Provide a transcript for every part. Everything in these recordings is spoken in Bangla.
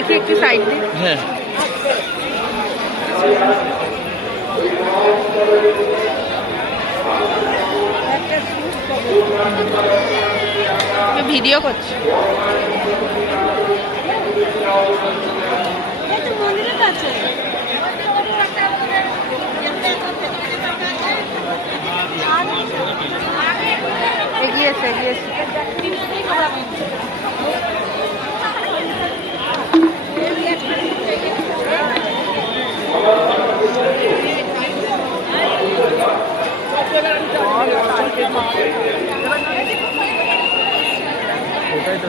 দেখি একটু সাইড দিয়ে। হ্যাঁ ভিডিও করছি। মন্দিরের কাছে এগিয়েছে এগিয়েছে। ওটাই তো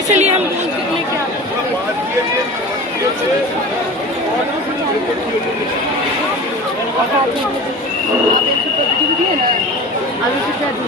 इसलिए हम लेके आते हैं।